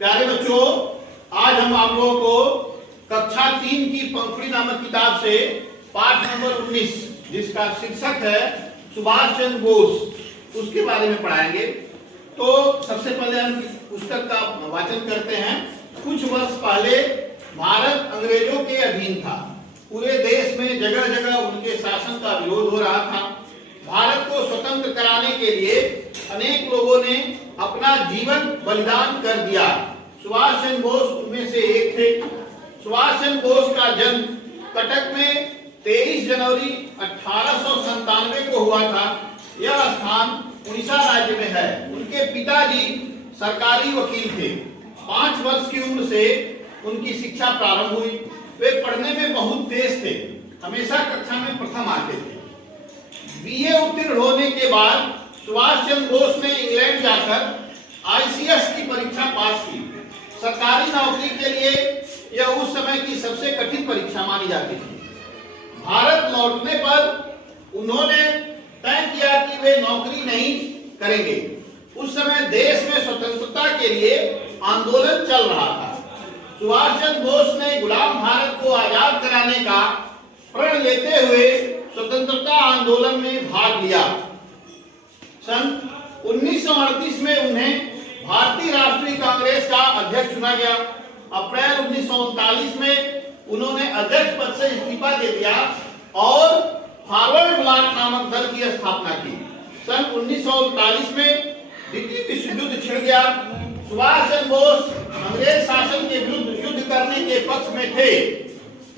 प्यारे बच्चों, आज हम आप लोगों को कक्षा 3 की पंखुड़ी नामक किताब से पाठ नंबर 19 जिसका शीर्षक है सुभाष चंद्र बोस, उसके बारे में पढ़ाएंगे। तो सबसे पहले हम पुस्तक का वाचन करते हैं। कुछ वर्ष पहले भारत अंग्रेजों के अधीन था। पूरे देश में जगह जगह उनके शासन का विरोध हो रहा था। भारत को स्वतंत्र कराने के लिए अनेक लोगों ने अपना जीवन बलिदान कर दिया। सुभाष चंद्र बोस उनमें से एक थे। सुभाष चंद्र बोस का जन्म कटक में 23 जनवरी 1897 को हुआ था। यह स्थान उड़ीसा राज्य में है। उनके पिताजी सरकारी वकील थे। 5 वर्ष की उम्र से उनकी शिक्षा प्रारंभ हुई। वे पढ़ने में बहुत तेज थे, हमेशा कक्षा में प्रथम आते थे। बीए उत्तीर्ण होने के बाद सुभाष चंद्र बोस ने इंग्लैंड जाकर आईसीएस की परीक्षा पास की। सरकारी नौकरी के लिए यह उस समय की सबसे कठिन परीक्षा मानी जाती थी। भारत लौटने पर उन्होंने तय किया कि वे नौकरी नहीं करेंगे। उस समय देश में स्वतंत्रता के लिए आंदोलन चल रहा था। सुभाष चंद्र बोस ने गुलाम भारत को आजाद कराने का प्रण लेते हुए स्वतंत्रता आंदोलन में भाग लिया। सन 1938 में उन्हें भारतीय राष्ट्रीय कांग्रेस का अध्यक्ष चुना गया। अप्रैल 1939 में उन्होंने अध्यक्ष पद से इस्तीफा दे दिया और फॉरवर्ड ब्लॉक नामक दल की स्थापना की। सन 1939 में द्वितीय विश्व युद्ध छिड़ गया। सुभाष चंद्र बोस अंग्रेज शासन के विरुद्ध युद्ध करने के पक्ष में थे।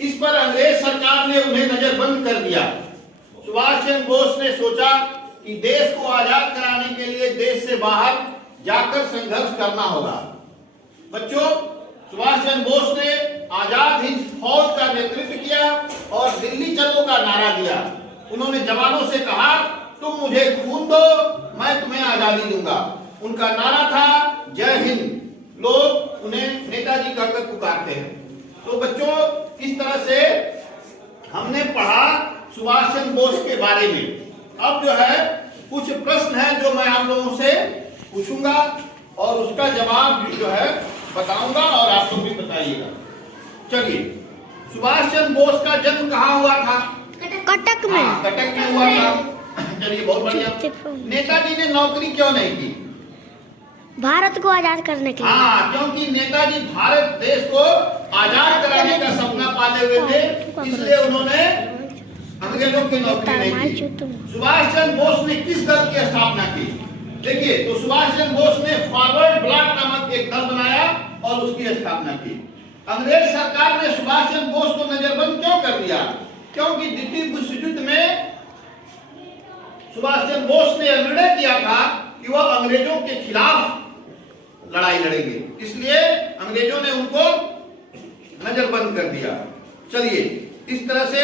इस पर अंग्रेज सरकार ने उन्हें नजरबंद कर दिया। सुभाष चंद्र बोस ने सोचा कि देश को आजाद कराने के लिए देश से बाहर जाकर संघर्ष करना होगा। बच्चों, सुभाष चंद्र बोस ने आजाद हिंद फौज का नेतृत्व किया और दिल्ली चलो का नारा दिया। उन्होंने जवानों से कहा, तुम मुझे खून दो, मैं तुम्हें आजादी दूंगा। उनका नारा था जय हिंद। लोग उन्हें नेताजी कहकर पुकारते हैं। तो बच्चों, इस तरह से हमने पढ़ा सुभाष चंद्र बोस के बारे में। अब जो है कुछ प्रश्न है जो मैं आप लोगों से पूछूंगा और उसका जवाब जो है बताऊंगा और आप लोग भी बताइएगा। चलिए, सुभाष चंद्र बोस का जन्म कहाँ हुआ था? कटक में। कटक में हुआ था। चलिए, बहुत बढ़िया। नेताजी ने नौकरी क्यों नहीं की? भारत को आजाद करने के लिए। हाँ, क्योंकि नेताजी भारत देश को आजाद कराने का सपना पाले हुए थे, इसलिए उन्होंने अंग्रेजों की नौकरी नहीं की। सुभाष चंद्र बोस ने किस दल की स्थापना की? देखिए, तो सुभाष चंद्र बोस ने फॉरवर्ड ब्लॉक नामक एक दल बनाया और उसकी स्थापना की। अंग्रेज सरकार ने सुभाष चंद्र बोस को नजरबंद क्यों कर दिया? क्योंकि द्वितीय विश्व युद्ध में सुभाष चंद्र बोस ने निर्णय किया था कि वह अंग्रेजों के खिलाफ लड़ाई लड़ेंगे, इसलिए अंग्रेजों ने उनको नजरबंद कर दिया। चलिए, इस तरह से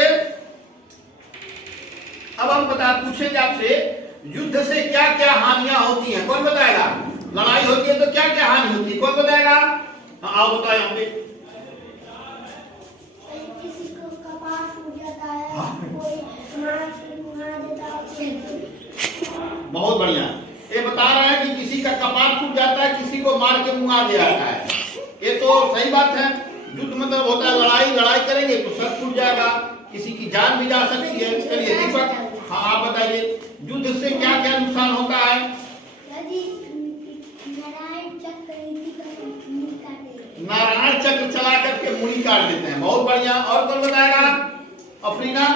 अब हम पूछेंगे आपसे, युद्ध से क्या क्या हानियां होती हैं? कौन बताएगा? लड़ाई होती है तो क्या क्या हानि होती है? कौन बताएगा? आओ बताओ। यहाँ पे किसी को कपाट फूट जाता है, कोई मार देता है। बहुत बढ़िया। ये बता रहा है कि किसी का कपाट फूट जाता है, किसी को मार के मुंगा दिया जाता है। ये तो सही बात है। युद्ध मतलब होता है लड़ाई करेंगे तो सर फूट जाएगा, किसी की जान भी जा सकती है। चलिए दीपक, हाँ आप बताइए, युद्ध से क्या क्या नुकसान होता है? नारायण चक्र चला करके मुड़ी काट देते हैं। बहुत बढ़िया। और कौन बताएगा? अफरीना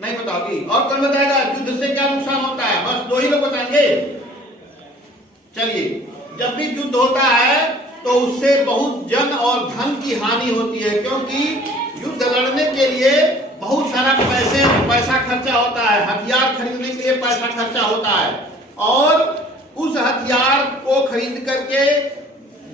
नहीं बताओगी? और कौन बताएगा युद्ध से क्या नुकसान होता है? बस 2 ही लोग बताएंगे। चलिए, जब भी युद्ध होता है तो उससे बहुत जन और धन की हानि होती है, क्योंकि युद्ध लड़ने के लिए बहुत सारा पैसा खर्चा होता है। हथियार खरीदने के लिए पैसा खर्चा होता है और उस हथियार को खरीद करके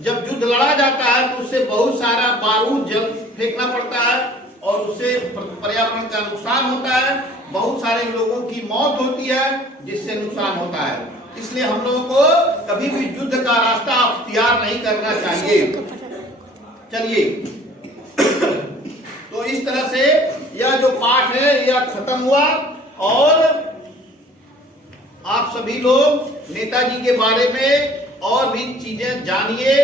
जब युद्ध लड़ा जाता है तो उससे बहुत सारा बारूद जल फेंकना पड़ता है और उससे पर्यावरण का नुकसान होता है। बहुत सारे लोगों की मौत होती है जिससे नुकसान होता है। इसलिए हम लोगों को कभी भी युद्ध का रास्ता अख्तियार नहीं करना चाहिए। चलिए, तो इस तरह से यह जो पाठ है यह खत्म हुआ और आप सभी लोग नेताजी के बारे में और भी चीजें जानिए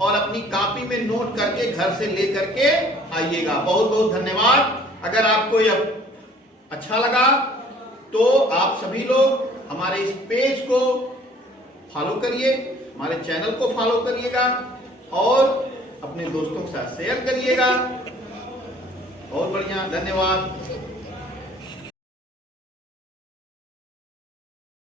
और अपनी कॉपी में नोट करके घर से ले करके आइएगा। बहुत बहुत धन्यवाद। अगर आपको यह अच्छा लगा तो आप सभी लोग हमारे इस पेज को फॉलो करिए, हमारे चैनल को फॉलो करिएगा और अपने दोस्तों के साथ शेयर करिएगा। बहुत बढ़िया, धन्यवाद।